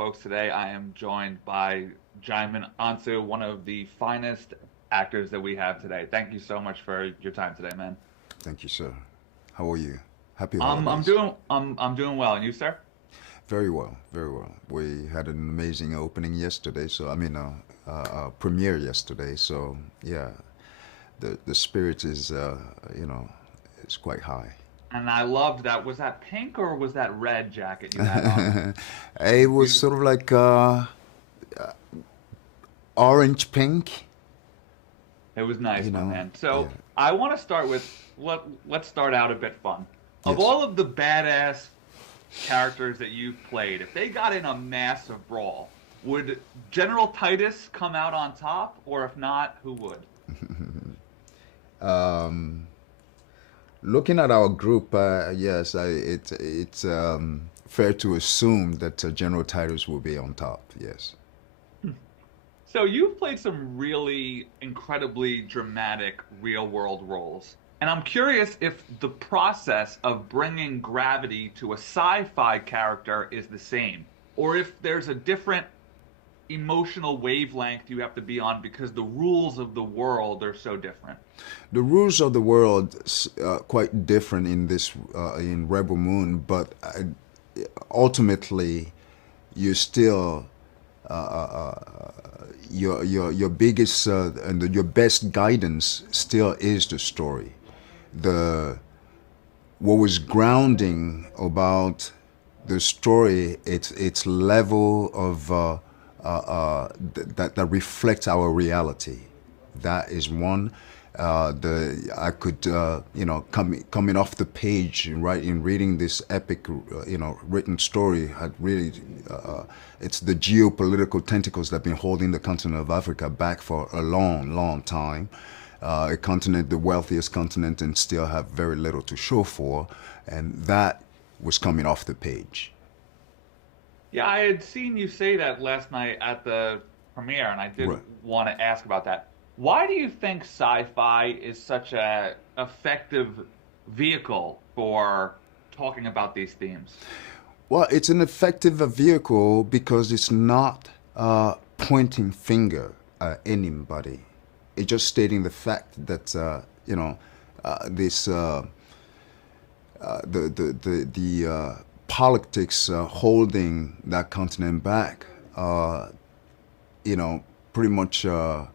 folks. Today I am joined by Djimon Hounsou, one of the finest actors that we have today. Thank you so much for your time today, man. Thank you, sir. How are you? Happy I'm holidays. doing I'm doing well, and you, sir? Very well, very well. We had an amazing opening yesterday, premiere yesterday. So yeah, the spirit is, it's quite high. And I loved that. Was that pink or was that red jacket you had on? It was It was sort beautiful. of like orange pink, It was you nice, my know. man. Yeah. So I want to start with let's start out a bit fun. Of Yes. all of the badass characters that you've played, if they got in a massive brawl, would General Titus come out on top, or if not, who would? Um, Looking at our group, yes, it's fair to assume that General Titus will be on top. Yes. So you've played some really incredibly dramatic real world roles. And I'm curious if the process of bringing gravity to a sci-fi character is the same, or if there's a different emotional wavelength you have to be on because the rules of the world are so different. The rules of the world quite different in this in Rebel Moon, but ultimately, you still your biggest and your best guidance still is the story. The What was grounding about the story, its level of that reflects our reality. That is one. The I could coming off the page, right, in reading this epic written story had really it's the geopolitical tentacles that have been holding the continent of Africa back for a long time. A continent, the wealthiest continent, and still have very little to show for, and that was coming off the page. Yeah, I had seen you say that last night at the premiere, and I did Right. want to ask about that. Why do you think sci-fi is such a effective vehicle for talking about these themes? Well, it's an effective vehicle because it's not pointing finger at anybody. It's just stating the fact that this the politics holding that continent back. You know, Pretty much the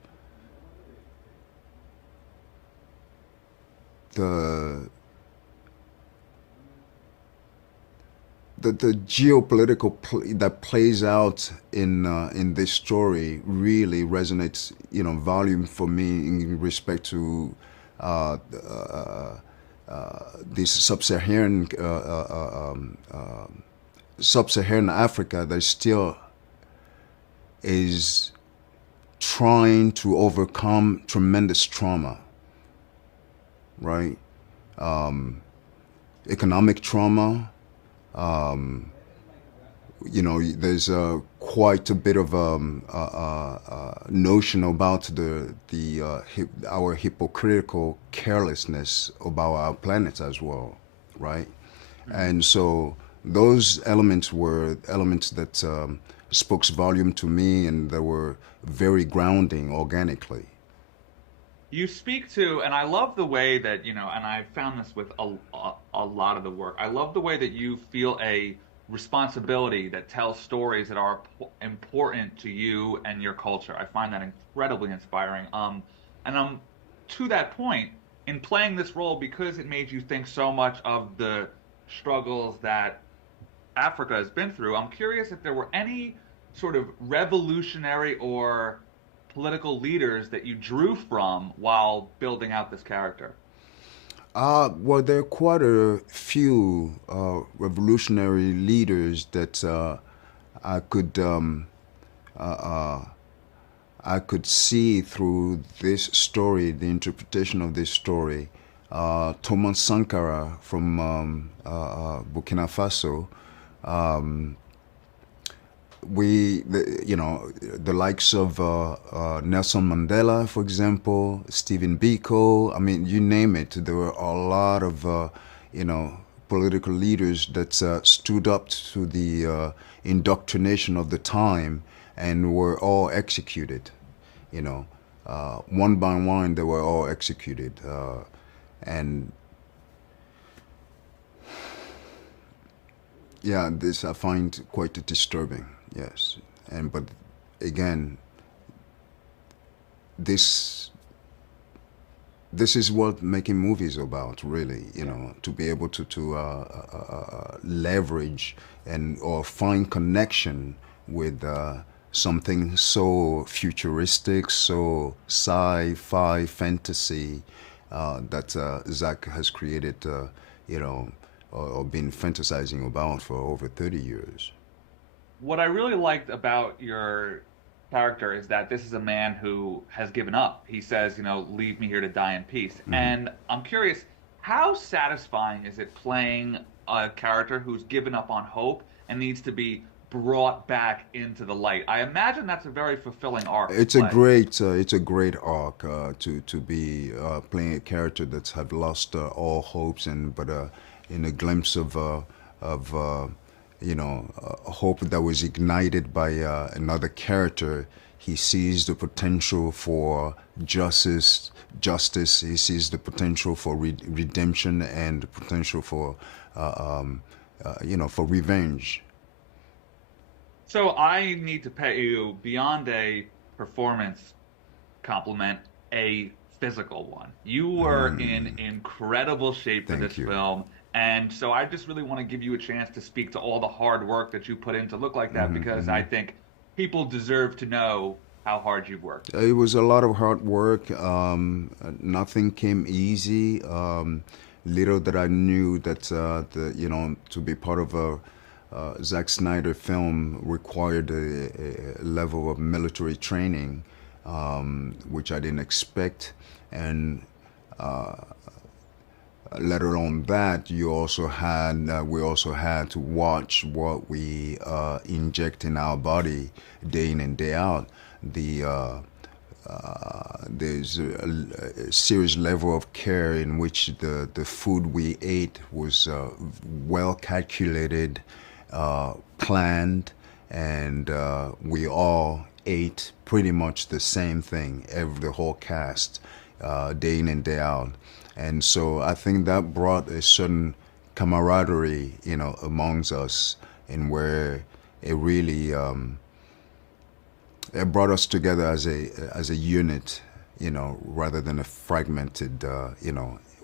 the geopolitical that plays out in this story really resonates, volume for me in respect to uh, uh, this sub-Saharan Africa that still is trying to overcome tremendous trauma, right? Economic trauma. There's quite a bit of notion about our hypocritical carelessness about our planet as well, right? Mhm. And so those elements were elements that spoke volume to me, and they were very grounding organically. You speak to, and I love the way that, and I found this with a lot of the work. I love the way that you feel a responsibility that tells stories that are important to you and your culture. I find that incredibly inspiring. And to that point, in playing this role, because it made you think so much of the struggles that Africa has been through, I'm curious if there were any sort of revolutionary or political leaders that you drew from while building out this character. Well, there are quite a few revolutionary leaders that I could uh, uh, I could see through this story, the interpretation of this story. Thomas Sankara from Burkina Faso. Um, the likes of Nelson Mandela, for example, Stephen Biko. I mean, you name it. There were a lot of, you know, political leaders that stood up to the indoctrination of the time and were all executed. You know, one by one, they were all executed. And yeah, this I find quite disturbing. Yes, and but again, this this is what making movies about, really. You know, to be able to leverage and or find connection with something so futuristic, so sci-fi, fantasy that Zack has created. You know, or been fantasizing about for over 30 years. What I really liked about your character is that this is a man who has given up. He says, leave me here to die in peace. And I'm curious, how satisfying is it playing a character who's given up on hope and needs to be brought back into the light? I imagine that's a very fulfilling arc to play. It's a great arc to be playing a character that's have lost all hopes, and but in a glimpse of hope that was ignited by another character. He sees the potential for justice. He sees the potential for redemption and the potential for for revenge. So I need to pay you beyond a performance compliment, a physical one. You were in incredible shape for this Thank you. film. And so I just really want to give you a chance to speak to all the hard work that you put in to look like that, because I think people deserve to know how hard you've worked. It was a lot of hard work. Nothing came easy. Little that I knew that to be part of a Zack Snyder film required a level of military training, which I didn't expect, and let alone that, we also had to watch what we inject in our body day in and day out. There's a serious level of care in which the food we ate was well calculated, planned, and we all ate pretty much the same thing, the whole cast, day in and day out. And so I think that brought a certain camaraderie, amongst us, and where it really it brought us together as a unit, rather than a fragmented,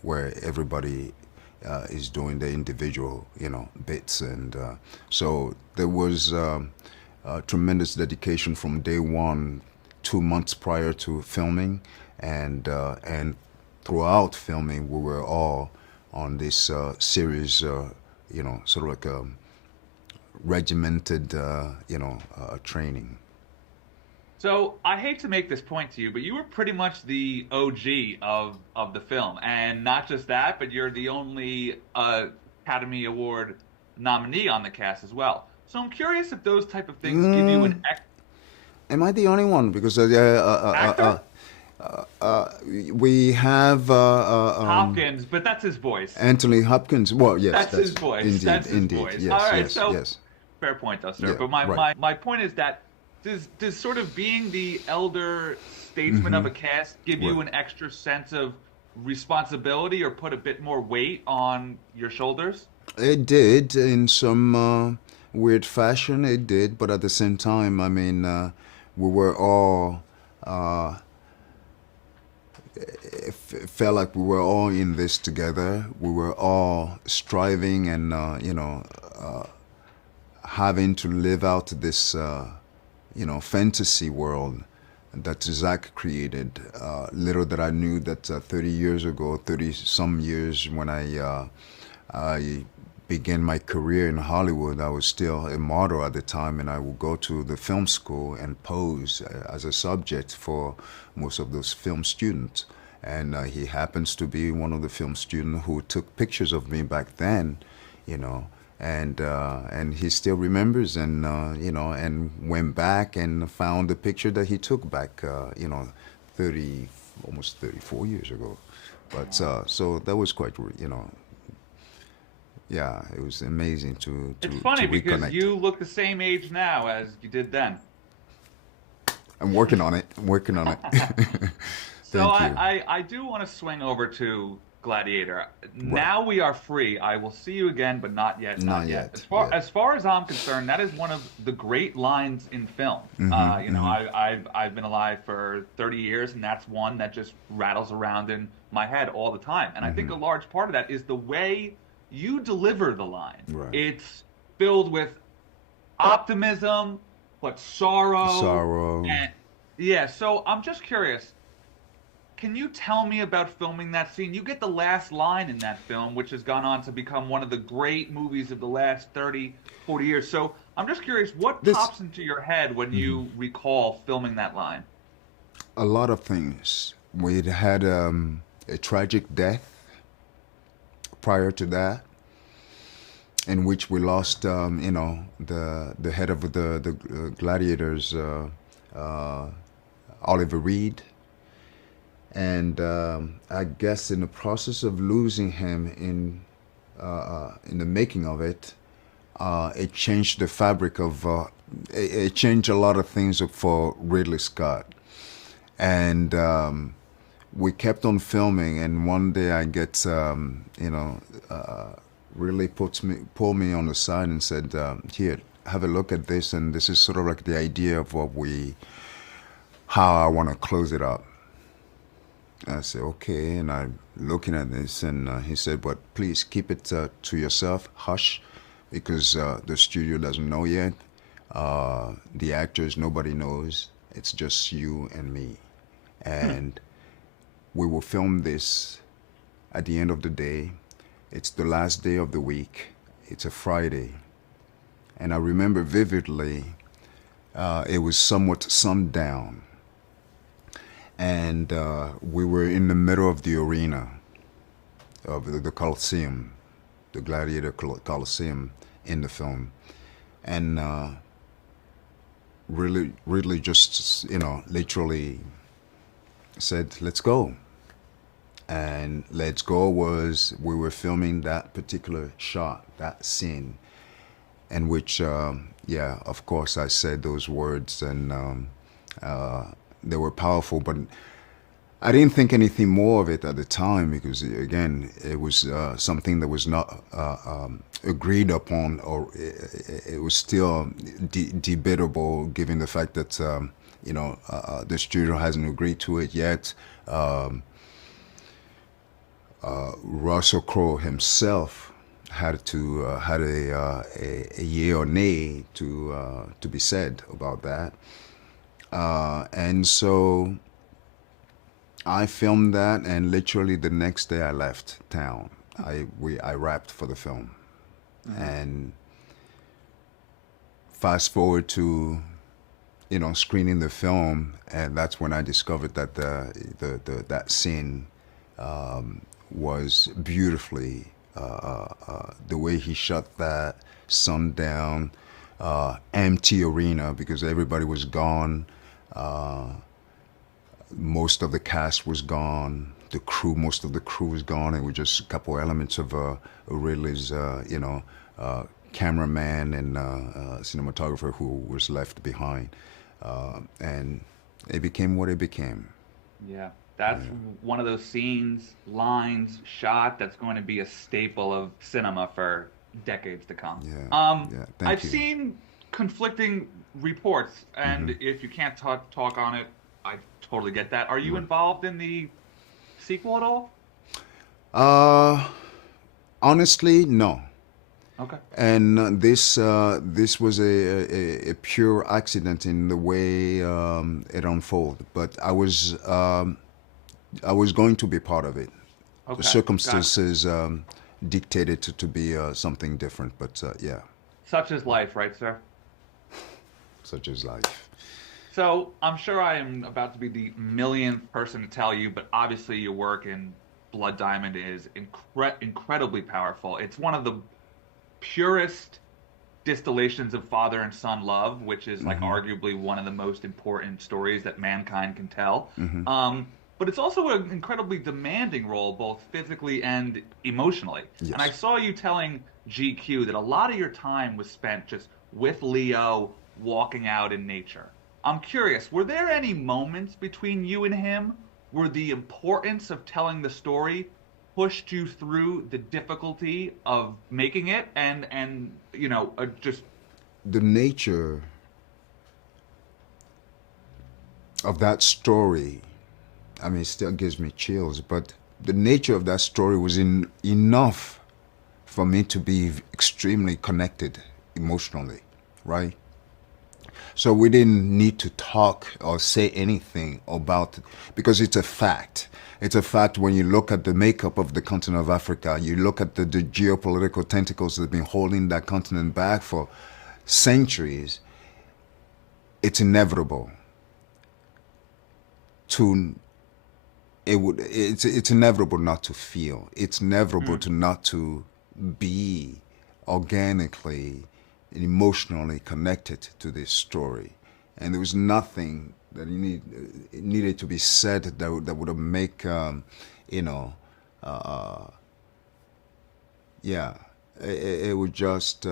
where everybody is doing their individual, bits. And so there was tremendous dedication from day one, 2 months prior to filming, and throughout filming, we were all on this series, sort of like a regimented, training. So I hate to make this point to you, but you were pretty much the OG of the film, and not just that, but you're the only Academy Award nominee on the cast as well. So I'm curious if those type of things give you an Am I the only one? Because actor. we have Hopkins, but that's his voice. Anthony Hopkins. Well, yes, That's his voice. Indeed, That's his indeed. voice. Yes, All right, yes, so yes. fair point, though, sir. Yeah, But my, right. my point is that does sort of being the elder statesman of a cast give you Right. an extra sense of responsibility or put a bit more weight on your shoulders? It did in some weird fashion. It did, but at the same time, I mean, we were all. It felt like we were all in this together. We were all striving and having to live out this fantasy world that Zack created. Little that I knew that 30 years ago, 30 some years, when I began my career in Hollywood, I was still a model at the time, and I would go to the film school and pose as a subject for most of those film students. And he happens to be one of the film students who took pictures of me back then, and he still remembers, and and went back and found the picture that he took back 30, almost 34 years ago. But so that was quite yeah, it was amazing to It's to funny because reconnect. you look the same age now as you did then. I'm working on it. I'm working on it. So Thank you. I do want to swing over to Gladiator. Right. Now we are free. I will see you again, but not yet, Not not yet. yet. As far as I'm concerned, that is one of the great lines in film. I've been alive for 30 years, and that's one that just rattles around in my head all the time. And I think a large part of that is the way you deliver the line. Right. It's filled with optimism, but sorrow, Sorrow. and yeah. So I'm just curious. Can you tell me about filming that scene? You get the last line in that film, which has gone on to become one of the great movies of the last 30, 40 years. So I'm just curious, what This pops into your head when you recall filming that line? a lot of things. We had a tragic death prior to that, in which we lost, the head of the Gladiators, uh, Oliver Reed, and I guess in the process of losing him in the making of it, it changed the fabric of it changed a lot of things for Ridley Scott, and we kept on filming. And one day I get really pulled me on the side and said, "Here, have a look at this, and this is sort of like the idea of how I want to close it up." I said, "Okay," and I'm looking at this, and he said, "But please keep it to yourself, hush, because the studio doesn't know yet. The actors, nobody knows. It's just you and me, and we will film this at the end of the day. It's the last day of the week. It's a Friday." And I remember vividly, it was somewhat sundown, and we were in the middle of the arena of the Coliseum, the Gladiator Coliseum in the film. And really just, literally said, "Let's go." And "Let's Go" was, we were filming that particular shot, that scene, in which, yeah, of course, I said those words, and they were powerful, but I didn't think anything more of it at the time, because, again, it was something that was not agreed upon, or it was still debatable, given the fact that, the studio hasn't agreed to it yet. Russell Crowe himself had a yea or nay to be said about that, and so I filmed that, and literally the next day I left town. I wrapped for the film, and fast forward to screening the film, and that's when I discovered that that scene was beautifully, the way he shot that sundown, empty arena, because everybody was gone. Most of the cast was gone. Most of the crew was gone. It was just a couple elements of Ridley's, cameraman and cinematographer who was left behind, and it became what it became. Yeah, that's one of those scenes, lines, shot that's going to be a staple of cinema for decades to come. Yeah, I've thank you. seen conflicting reports, and if you can't talk on it, I totally get that. Are you involved in the sequel at all? Uh, Honestly, no. Okay. And this was a pure accident in the way it unfolded. But I was going to be part of it. The Okay. Got it. circumstances dictated to be something different. But yeah, Such is life, right, sir? such is life. So I'm sure I am about to be the millionth person to tell you, but obviously your work in Blood Diamond is incredibly powerful. It's one of the purest distillations of father and son love, which is like arguably one of the most important stories that mankind can tell. but it's also an incredibly demanding role, both physically and emotionally. And I Yes. saw you telling GQ that a lot of your time was spent just with Leo walking out in nature. I'm curious, were there any moments between you and him where the importance of telling the story pushed you through the difficulty of making it and just The nature of that story, I mean, it still gives me chills, but the nature of that story was enough for me to be extremely connected emotionally, right? So we didn't need to talk or say anything about it because it's a fact. It's a fact when you look at the makeup of the continent of Africa, you look at the geopolitical tentacles that have been holding that continent back for centuries, it's inevitable to it's inevitable not to feel. It's inevitable mm, to not to be organically and emotionally connected to this story. And there was nothing that it needed to be said that would have make you know uh, yeah it would just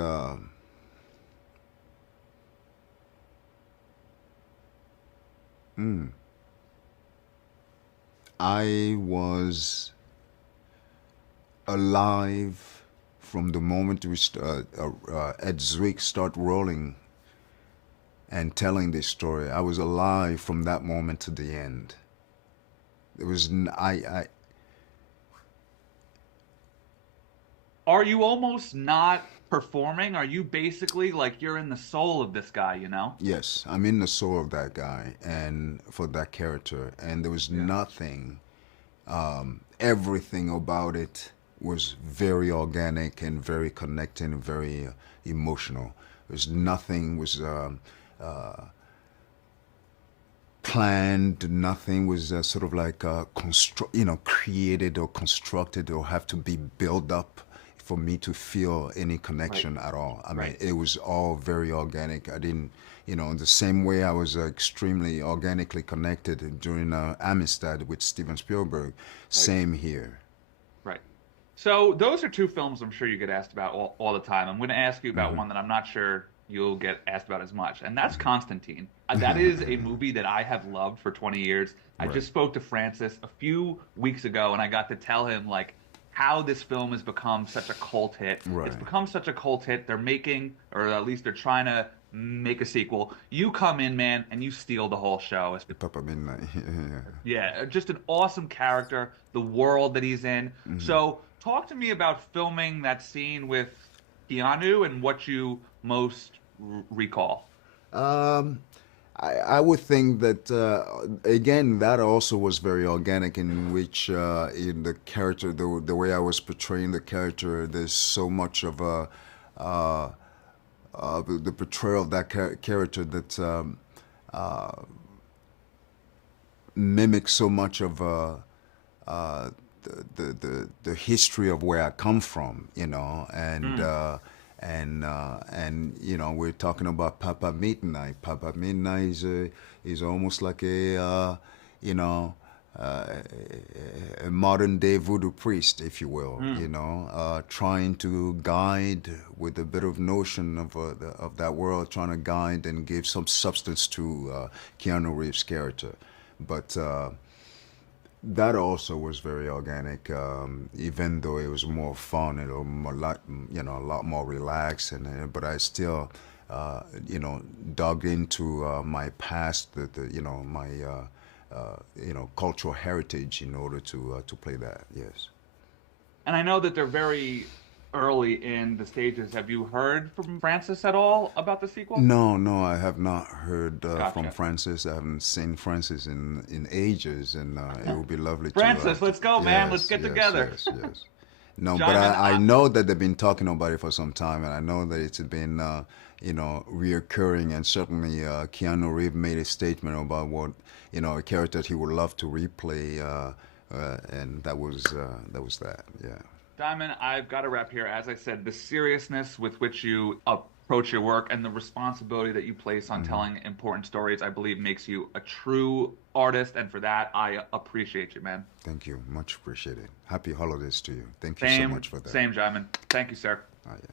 I was alive from the moment Ed Zwick start rolling and telling this story. I was alive from that moment to the end. There was I are you almost not performing? Are you basically like you're in the soul of this guy, you know? yes, I'm in the soul of that guy and for that character, and there was Yeah. nothing. Everything about it was very organic and very connecting and very emotional. There's nothing was planned. Nothing was sort of like created or constructed or have to be built up for me to feel any Right. connection at all. I mean, Right. it was all very organic. I didn't, in the same way I was extremely organically connected during Amistad with Steven Spielberg. Right. Same here. Right. So those are two films I'm sure you get asked about all the time. I'm going to ask you about one that I'm not sure you'll get asked about as much, and that's Constantine. That is a movie that I have loved for 20 years. I Right. just spoke to Francis a few weeks ago, and I got to tell him like how this film has become such a cult hit. It's Right. become such a cult hit. They're making, or at least they're trying to make a sequel. You come in, man, and you steal the whole show. Papa Midnight. Yeah. Yeah, just an awesome character, the world that he's in. So, talk to me about filming that scene with Keanu and what you most recall. Um, I would think that again that also was very organic in which in the character the way I was portraying the character there's so much of a uh, the portrayal of that character that mimics so much of uh, the history of where I come from, Mm, and we're talking about Papa Midnight. Papa Midnight is almost like you know uh, a modern day voodoo priest, if you will, mm. trying to guide with a bit of notion of that world, trying to guide and give some substance to Keanu Reeves' character, but. That also was very organic, even though it was more fun and a lot more relaxed. But I still, dug into my past, my cultural heritage in order to play that. Yes. And I know that they're very early in the stages. Have you heard from Francis at all about the sequel? No, no, I have not heard from Gotcha. Francis. I haven't seen Francis in ages, and it would be lovely Francis, to. let's go, man. Let's Yes, get yes, together. yes, yes. No, but Djimon, I know that they've been talking about it for some time, and I know that it's been, reoccurring, and certainly Keanu Reeves made a statement about what, a character that he would love to replay, and that was that, yeah. Diamond, I've got to wrap here. As I said, the seriousness with which you approach your work, and the responsibility that you place on telling important stories, I believe makes you a true artist, and for that I appreciate you, man. Thank you. Much appreciated. Happy holidays to you. Thank you so Same, much for that. same, Djimon. Thank you, sir. Yeah.